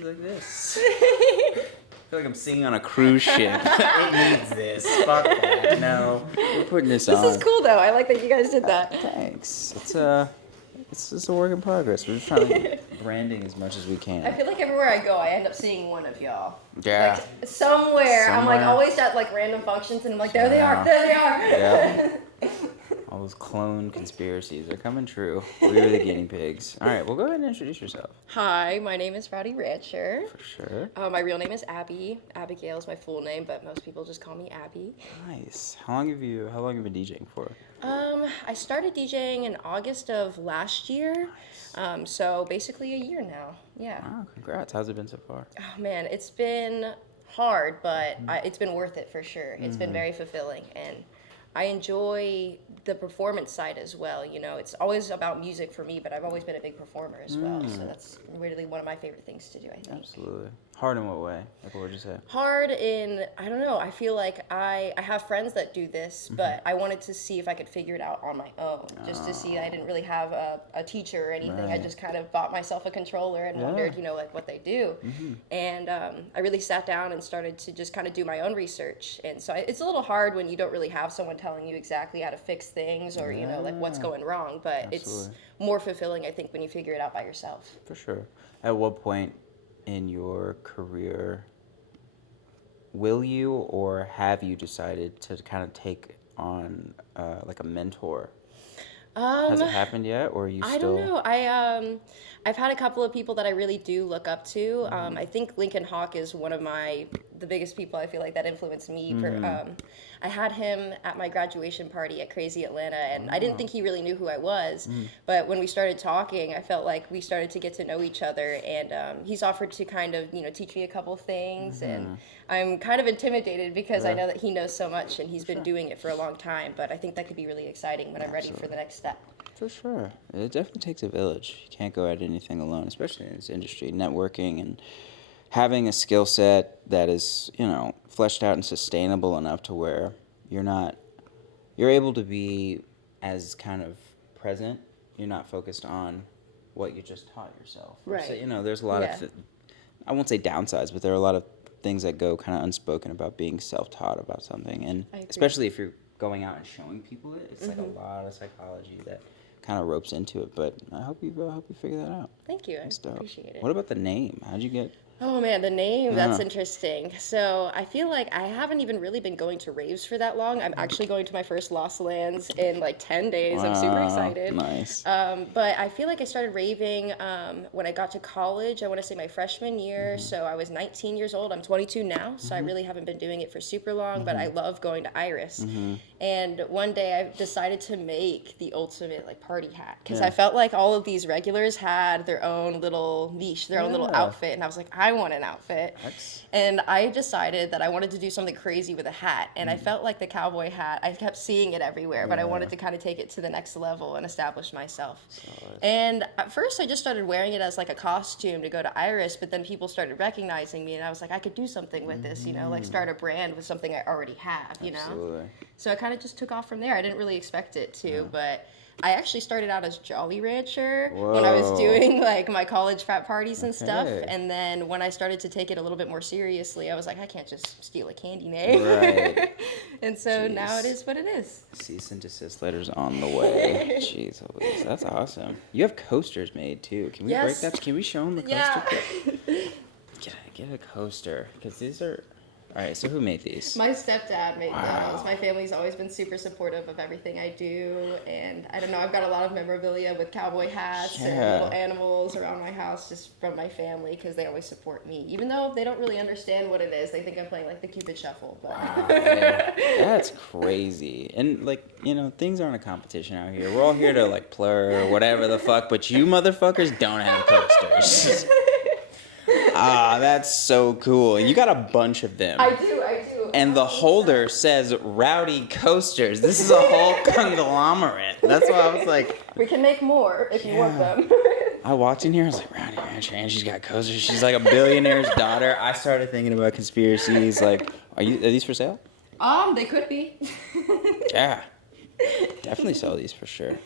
Like this. I feel like I'm singing on a cruise ship. It needs this. Fuck that. No. We're putting this on. This is cool though. I like that you guys did that. Thanks. It's a work in progress. We're just trying to get branding as much as we can. I feel like everywhere I go, I end up seeing one of y'all. Yeah. Like somewhere. I'm like always at like random functions, and I'm like, there they are. Yeah. All those clone conspiracies are coming true. We were the guinea pigs. All right, well, go ahead and introduce yourself. Hi, my name is Rowdy Rancher. For sure. My real name is Abby. Abigail is my full name, but most people just call me Abby. Nice. How long have you been DJing for? I started DJing in August of last year. Nice. So basically a year now. Yeah. Wow, congrats. How's it been so far? Oh man, it's been hard, but it's been worth it for sure. It's been very fulfilling, and I enjoy the performance side as well. You know, it's always about music for me, but I've always been a big performer as well. So that's really one of my favorite things to do, I think. Absolutely. Hard in what way? Like, what would you say? Hard in, I don't know, I feel like I have friends that do this, but I wanted to see if I could figure it out on my own, just to see. I didn't really have a teacher or anything. Right. I just kind of bought myself a controller and wondered, you know, like what they do. And I really sat down and started to just kind of do my own research. And so it's a little hard when you don't really have someone telling you exactly how to fix things or, you know, like what's going wrong. But it's more fulfilling, I think, when you figure it out by yourself. For sure. At what point in your career will you or have you decided to kind of take on like a mentor? Has it happened yet, or are you still? I don't know. I've had a couple of people that I really do look up to. I think Lincoln Hawk is one of the biggest people I feel like that influenced me. I had him at my graduation party at Crazy Atlanta, and I didn't think he really knew who I was. But when we started talking, I felt like we started to get to know each other, and he's offered to kind of, you know, teach me a couple things, and I'm kind of intimidated because I know that he knows so much, and he's been doing it for a long time. But I think that could be really exciting when I'm ready for the next step. For sure. It definitely takes a village. You can't go at anything alone, especially in this industry. Networking and having a skill set that is, you know, fleshed out and sustainable enough to where you're able to be as kind of present. You're not focused on what you just taught yourself. Right. So, you know, there's a lot of, I won't say downsides, but there are a lot of things that go kind of unspoken about being self-taught about something. And especially if you're going out and showing people it, it's like a lot of psychology that kind of ropes into it. But I hope you figure that out. Thank you. I appreciate it. What about the name? How'd you get? Oh man, the name, that's interesting. So I feel like I haven't even really been going to raves for that long. I'm actually going to my first Lost Lands in like 10 days. I'm super excited. Nice. But I feel like I started raving when I got to college. I want to say my freshman year. So I was 19 years old. I'm 22 now. So I really haven't been doing it for super long, but I love going to Iris. And one day I decided to make the ultimate like party hat because I felt like all of these regulars had their own little niche, their own little outfit. And I was like, I want an outfit. And I decided that I wanted to do something crazy with a hat. And I felt like the cowboy hat, I kept seeing it everywhere, but I wanted to kind of take it to the next level and establish myself. And at first I just started wearing it as like a costume to go to Iris, but then people started recognizing me and I was like, I could do something with this, you know, like start a brand with something I already have, you know? So it kind of just took off from there. I didn't really expect it to, but I actually started out as Jolly Rancher when I was doing like my college frat parties and stuff. And then when I started to take it a little bit more seriously, I was like, I can't just steal a candy name. Right. And so now it is what it is. Cease and desist letters on the way. Jeez Louise, that's awesome. You have coasters made too. Can we break that? Can we show them the coaster? Get a coaster because these are... All right, so who made these? My stepdad made those. My family's always been super supportive of everything I do, and I don't know, I've got a lot of memorabilia with cowboy hats and little animals around my house just from my family because they always support me. Even though they don't really understand what it is, they think I'm playing like the Cupid Shuffle. But. Wow, that's crazy. And like, you know, things aren't a competition out here. We're all here to like plur or whatever the fuck, but you motherfuckers don't have coasters. That's so cool. And you got a bunch of them. I do. And the holder says Rowdy Coasters. This is a whole conglomerate. That's why I was like... We can make more if you want them. I walked in here, I was like, Rowdy Rancher, and she's got coasters. She's like a billionaire's daughter. I started thinking about conspiracies. Like, are these for sale? They could be. Yeah. Definitely sell these for sure.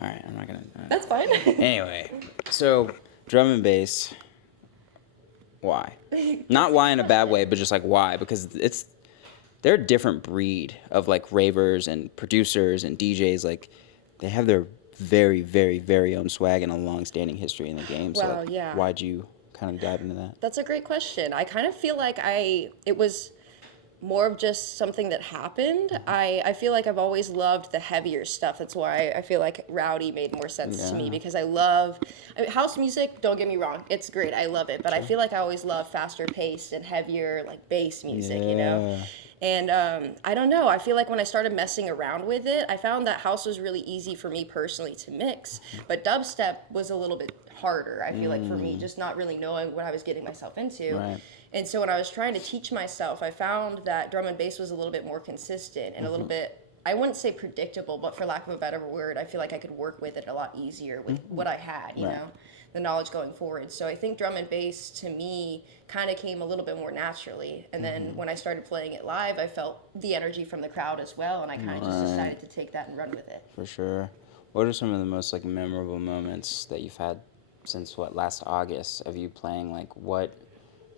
All right, I'm not going to... That's fine. Anyway, so drum and bass... why? Not why in a bad way, but just like why? Because they're a different breed of like ravers and producers and DJs. Like they have their very, very, very own swag and a long-standing history in the game. So Well, like, yeah. why'd you kind of dive into that? That's a great question. I kind of feel like it was more of just something that happened. I feel like I've always loved the heavier stuff. That's why I feel like Rowdy made more sense to me, Yeah. because I mean, house music, don't get me wrong, it's great. I love it. But I feel like I always love faster paced and heavier, like bass music, you know? Yeah. And I don't know. I feel like when I started messing around with it, I found that house was really easy for me personally to mix. But dubstep was a little bit harder, I feel like, for me, just not really knowing what I was getting myself into. Right. And so when I was trying to teach myself, I found that drum and bass was a little bit more consistent and a little bit, I wouldn't say predictable, but for lack of a better word, I feel like I could work with it a lot easier with what I had, you know, the knowledge going forward. So I think drum and bass to me kind of came a little bit more naturally. And then when I started playing it live, I felt the energy from the crowd as well. And I kind of just decided to take that and run with it. For sure. What are some of the most like memorable moments that you've had since last August of you playing? Like what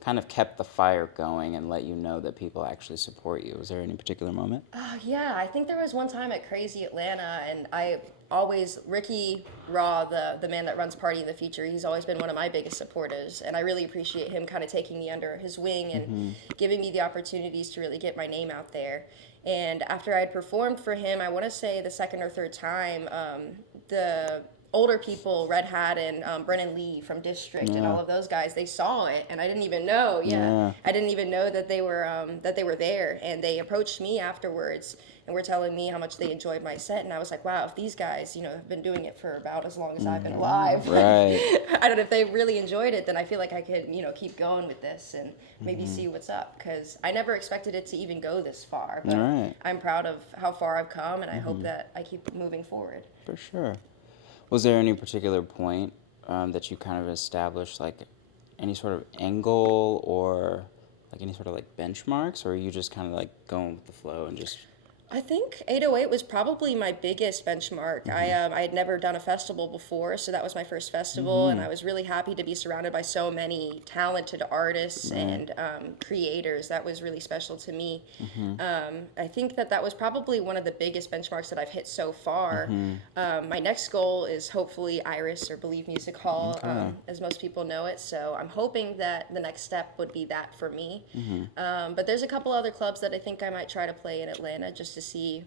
kind of kept the fire going and let you know that people actually support you? Was there any particular moment? Yeah, I think there was one time at Crazy Atlanta, and Ricky Raw, the man that runs Party in the Future, he's always been one of my biggest supporters, and I really appreciate him kind of taking me under his wing and giving me the opportunities to really get my name out there. And after I had performed for him, I want to say the second or third time, the older people, Red Hat and Brennan Lee from District and all of those guys, they saw it, and I didn't even know. I didn't even know that they were there, and they approached me afterwards and were telling me how much they enjoyed my set, and I was like, wow, if these guys, you know, have been doing it for about as long as I've been alive, Right. I don't know, if they really enjoyed it, then I feel like I could, you know, keep going with this and maybe see what's up, because I never expected it to even go this far, but I'm proud of how far I've come, and I hope that I keep moving forward. For sure. Was there any particular point that you kind of established, like any sort of angle or like any sort of like benchmarks, or are you just kind of like going with the flow and just I think 808 was probably my biggest benchmark. I had never done a festival before, so that was my first festival, and I was really happy to be surrounded by so many talented artists and creators. That was really special to me. I think that was probably one of the biggest benchmarks that I've hit so far. My next goal is hopefully Iris or Believe Music Hall, as most people know it. So I'm hoping that the next step would be that for me. But there's a couple other clubs that I think I might try to play in Atlanta just to see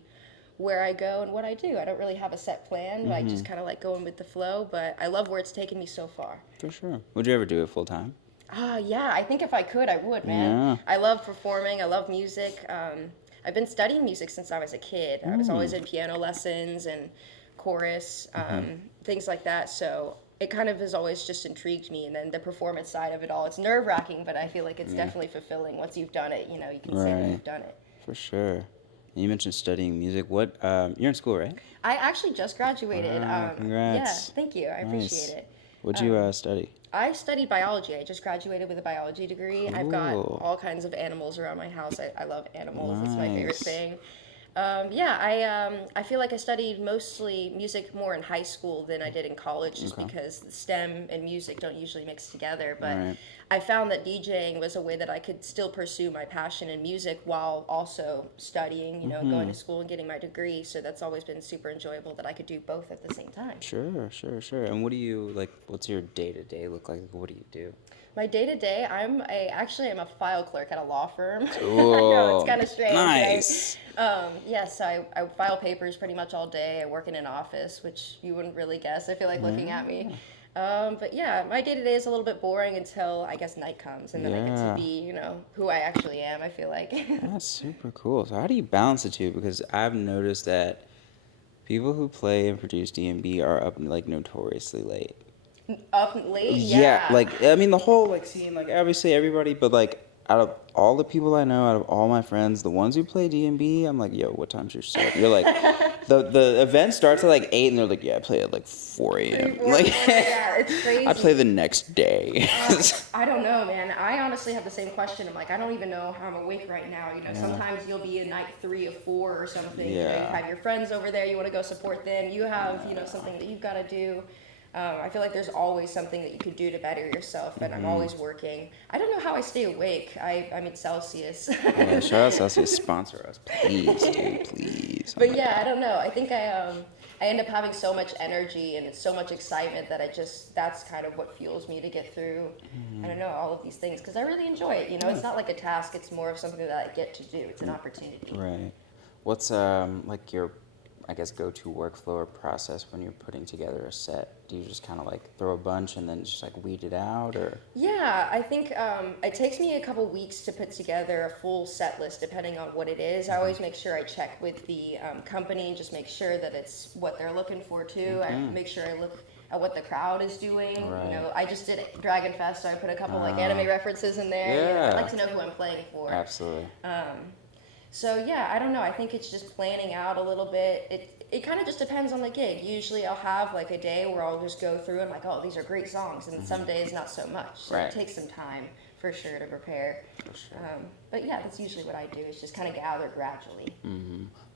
where I go and what I do. I don't really have a set plan. I just kind of like going with the flow, but I love where it's taken me so far. For sure. Would you ever do it full time? Yeah, I think if I could, I would, man. Yeah. I love performing. I love music. I've been studying music since I was a kid. I was always in piano lessons and chorus, things like that. So it kind of has always just intrigued me. And then the performance side of it all, it's nerve-wracking, but I feel like it's definitely fulfilling. Once you've done it, you know, you can say that you've done it. For sure. You mentioned studying music. What you're in school, right? I actually just graduated. Congrats. Yeah, thank you. I appreciate it. What'd you study? I studied biology. I just graduated with a biology degree. I've got all kinds of animals around my house. I love animals. It's my favorite thing. I feel like I studied mostly music more in high school than I did in college, just because STEM and music don't usually mix together. But I found that DJing was a way that I could still pursue my passion in music while also studying, you know, going to school and getting my degree. So that's always been super enjoyable that I could do both at the same time. Sure. And what do you like? What's your day-to-day look like? What do you do? My day-to-day, I'm a file clerk at a law firm. Whoa, I know, it's kind of strange, nice. right? Yes, I file papers pretty much all day. I work in an office, which you wouldn't really guess, I feel like, looking at me. But yeah, my day-to-day is a little bit boring until, I guess, night comes, and then I get to be, you know, who I actually am, I feel like. That's super cool. So how do you balance the two? Because I've noticed that people who play and produce D&B are up, like, notoriously late. Up late? Yeah, like, I mean, the whole, like, scene, like, obviously everybody, but, like, out of all the people I know, out of all my friends, the ones who play D&B, I'm like, yo, what time's your set? You're like, the event starts at, like, 8, and they're like, yeah, I play at, like, 4 a.m. Like, yeah, it's crazy. I play the next day. I don't know, man. I honestly have the same question. I'm like, I don't even know how I'm awake right now. You know, sometimes you'll be in night 3 or 4 or something. You know, you have your friends over there. You want to go support them. You have, you know, something that you've got to do. I feel like there's always something that you could do to better yourself, and I'm always working. I don't know how I stay awake. I'm at Celsius. Yeah, shout out Celsius, sponsor us, please, dude, please. Oh But my yeah, I God. don't know. I think I end up having so much energy and so much excitement that that's kind of what fuels me to get through. I don't know, all of these things because I really enjoy it. You know, it's not like a task; it's more of something that I get to do. It's an opportunity. Right. What's like your, I guess, go-to workflow or process when you're putting together a set? Do you just kind of like throw a bunch and then just like weed it out, or? Yeah, I think it takes me a couple weeks to put together a full set list depending on what it is. I always make sure I check with the company and just make sure that it's what they're looking for too. I make sure I look at what the crowd is doing. Right. You know, I just did Dragon Fest, so I put a couple like anime references in there. You know, I like to know who I'm playing for. Absolutely. So yeah, I don't know. I think it's just planning out a little bit. It kind of just depends on the gig. Usually I'll have like a day where I'll just go through and like, oh, these are great songs, and some days not so much. So Right. it takes some time for sure to prepare. For sure. But yeah, that's usually what I do. Is just kind of gather gradually.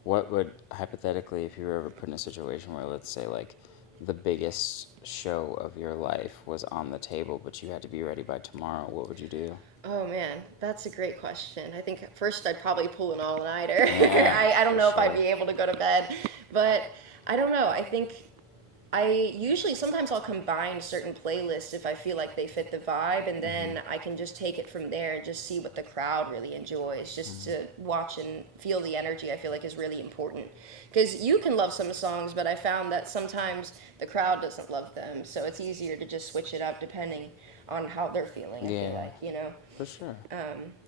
What would, hypothetically, if you were ever put in a situation where, let's say, like, the biggest show of your life was on the table, but you had to be ready by tomorrow, what would you do? Oh man, that's a great question. I think first I'd probably pull an all-nighter. Yeah, I don't know if I'd sure. be able to go to bed, but I don't know. I think sometimes I'll combine certain playlists if I feel like they fit the vibe, and then I can just take it from there and just see what the crowd really enjoys. Just to watch and feel the energy, I feel like is really important. Because you can love some songs, but I found that sometimes the crowd doesn't love them, so it's easier to just switch it up depending on how they're feeling. I feel Yeah. like, you know. For sure.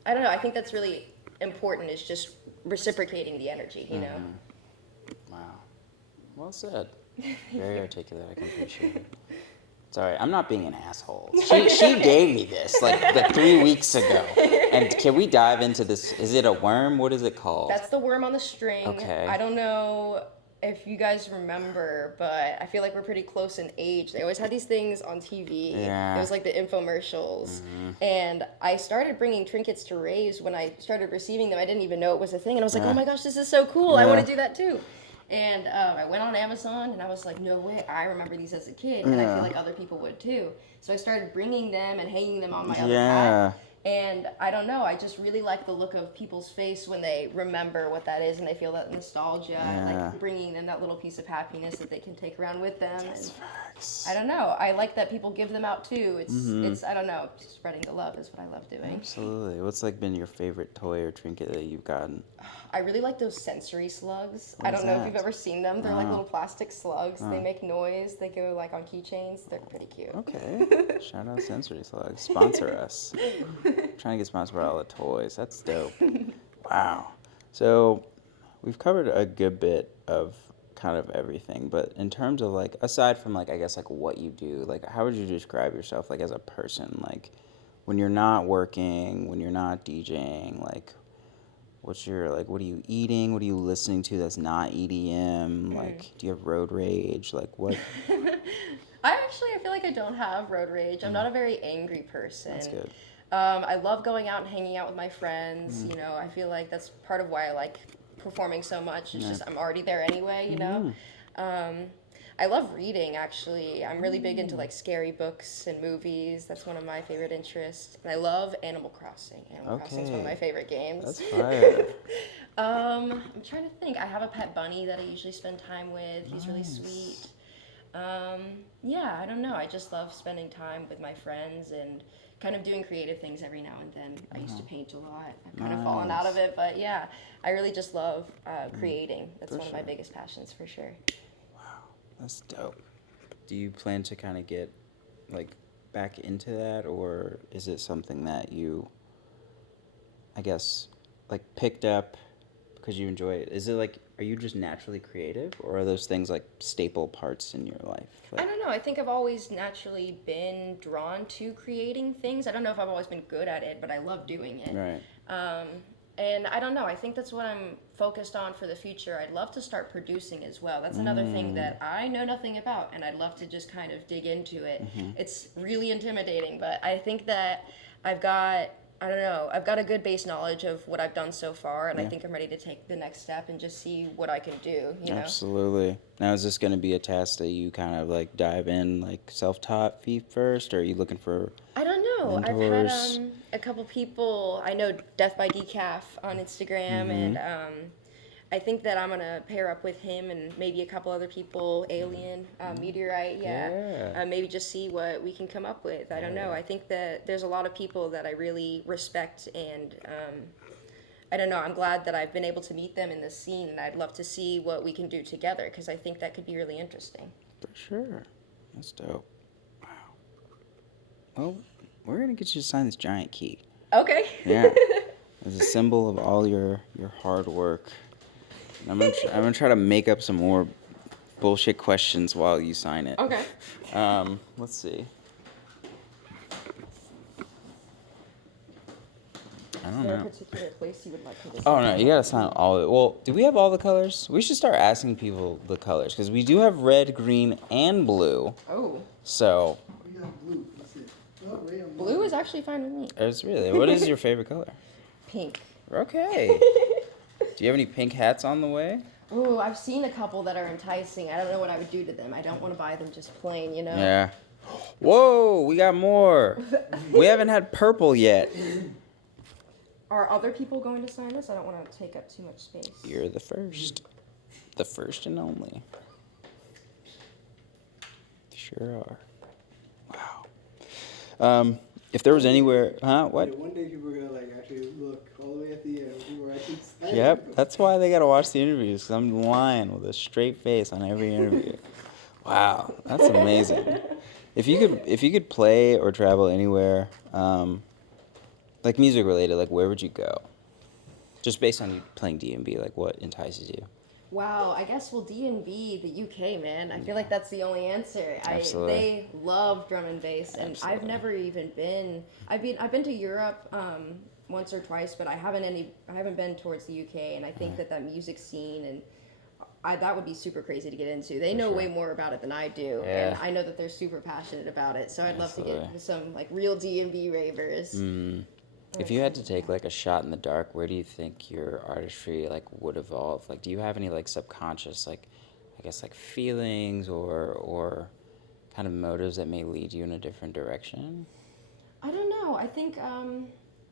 I don't know. I think that's really important. Is just reciprocating the energy. You know. Wow. Well said. Very articulate. I can appreciate it. Sorry, I'm not being an asshole. She gave me this like 3 weeks ago. And can we dive into this? Is it a worm? What is it called? That's the worm on the string. Okay. I don't know if you guys remember, but I feel like we're pretty close in age. They always had these things on TV. Yeah. It was like the infomercials. And I started bringing trinkets to raves when I started receiving them. I didn't even know it was a thing. And I was like, oh my gosh, this is so cool. I want to do that too. And I went on Amazon and I was like, no way, I remember these as a kid. And I feel like other people would too. So I started bringing them and hanging them on my other hat. And I don't know, I just really like the look of people's face when they remember what that is and they feel that nostalgia, like bringing them that little piece of happiness that they can take around with them. And I don't know, I like that people give them out too. It's I don't know, spreading the love is what I love doing. Absolutely. What's like been your favorite toy or trinket that you've gotten? I really like those sensory slugs. What I is don't know if that? you've ever seen them. They're like little plastic slugs. They make noise. They go like on keychains. They're pretty cute. Okay. Shout out Sensory Slugs. Sponsor us. Trying to get sponsored by all the toys. That's dope. Wow. So we've covered a good bit of kind of everything, but in terms of like, aside from like, I guess like what you do, like how would you describe yourself like as a person? Like when you're not working, when you're not DJing, like what's your, like, what are you eating? What are you listening to that's not EDM? Like, do you have road rage? Like, what? I feel like I don't have road rage. I'm not a very angry person. That's good. I love going out and hanging out with my friends. You know, I feel like that's part of why I like performing so much. It's just I'm already there anyway, you know. I love reading, actually. I'm really big into like scary books and movies. That's one of my favorite interests. And I love Animal Crossing. Animal Crossing is one of my favorite games. That's fire. I'm trying to think. I have a pet bunny that I usually spend time with. He's really sweet. Yeah, I don't know. I just love spending time with my friends and kind of doing creative things every now and then. I used to paint a lot. I've kind of fallen out of it, but yeah, I really just love creating. That's one of my biggest passions for sure. That's dope. Do you plan to kind of get like back into that, or is it something that you, I guess, like picked up because you enjoy it? Is it like, are you just naturally creative, or are those things like staple parts in your life? Like, I don't know. I think I've always naturally been drawn to creating things. I don't know if I've always been good at it, but I love doing it. right. And I don't know, I think that's what I'm focused on for the future. I'd love to start producing as well. That's another thing that I know nothing about, and I'd love to just kind of dig into it. It's really intimidating, but I think that I've got I don't know. I've got a good base knowledge of what I've done so far, and I Yeah. think I'm ready to take the next step and just see what I can do, you know? Absolutely. Now, is this going to be a task that you kind of like dive in, like self-taught feet first, or are you looking for I don't know. I've had mentors? a couple people. I know Death by Decaf on Instagram, Mm-hmm. and I think that I'm gonna pair up with him and maybe a couple other people. Alien, Meteorite, yeah. Yeah. Maybe just see what we can come up with. I don't know. Yeah. I think that there's a lot of people that I really respect, and I don't know. I'm glad that I've been able to meet them in this scene, and I'd love to see what we can do together because I think that could be really interesting. For sure. That's dope. Wow. Well, we're gonna get you to sign this giant key. Okay. Yeah. As a symbol of all your hard work. I'm gonna try to make up some more bullshit questions while you sign it. Okay. Let's see. I Is don't there a know. particular place you would like me to Oh sign? no, you gotta sign all of it. Well, do we have all the colors? We should start asking people the colors because we do have red, green, and blue. Oh, So We got blue. That's it. Oh, red and blue is actually fine with me. it's really. What is your favorite color? Pink. Okay. Do you have any pink hats on the way? Ooh, I've seen a couple that are enticing. I don't know what I would do to them. I don't want to buy them just plain, you know? Yeah. Whoa, we got more. We haven't had purple yet. Are other people going to sign this? I don't want to take up too much space. You're the first. The first and only. Sure are. Wow. If there was anywhere, huh? What? Yeah, one day people are gonna like actually look all the way at the end. People are actually saying, Yep. That's why they gotta watch the interviews. Cause I'm lying with a straight face on every interview. Wow, that's amazing. If you could play or travel anywhere, like music related, like where would you go? Just based on you playing D&B, like what entices you? Wow, I guess D&B, the UK, man. I feel like that's the only answer. Absolutely. They love drum and bass, and I've Absolutely. never even been. I've been to Europe once or twice, but I haven't been towards the UK, and I think that music scene and that would be super crazy to get into. They know sure. way more about it than I do, Yeah. and I know that they're super passionate about it. So I'd love to get Absolutely. with some like real D&B ravers. If you had to take like a shot in the dark, where do you think your artistry like would evolve? Like, do you have any like subconscious like, I guess like feelings or kind of motives that may lead you in a different direction? I don't know. I think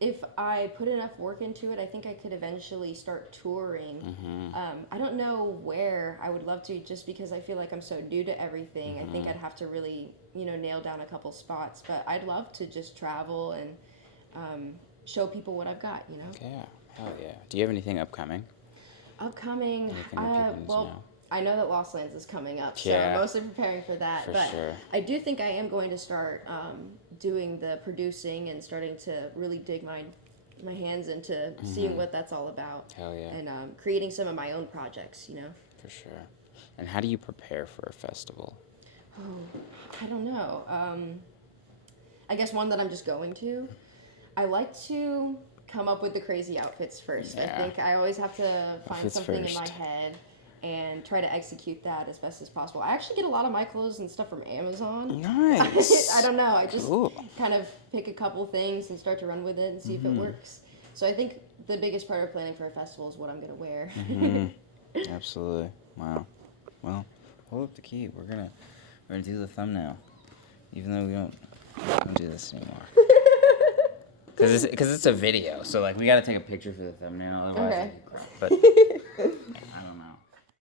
if I put enough work into it, I think I could eventually start touring. I don't know where. I would love to, just because I feel like I'm so new to everything. I think I'd have to really, nail down a couple spots. But I'd love to just travel and show people what I've got. Yeah, hell yeah. Do you have anything upcoming? Upcoming. Anything that people need to know? I know that Lost Lands is coming up, so Yeah. I'm mostly preparing for that. For but sure. I do think I am going to start doing the producing and starting to really dig my hands into seeing what that's all about. Hell yeah. And creating some of my own projects, For sure. And how do you prepare for a festival? I don't know. I guess one that I'm just going to. I like to come up with the crazy outfits first. Yeah. I think I always have to find Outfits something in my first. head and try to execute that as best as possible. I actually get a lot of my clothes and stuff from Amazon. Nice. I don't know. I just Cool. kind of pick a couple things and start to run with it and see if it works. So I think the biggest part of planning for a festival is what I'm going to wear. Absolutely. Wow. Well, hold up the key. We're gonna do the thumbnail, even though we don't do this anymore. Cause it's a video, so like we gotta take a picture for the thumbnail. Otherwise, Okay. it'd be crap. But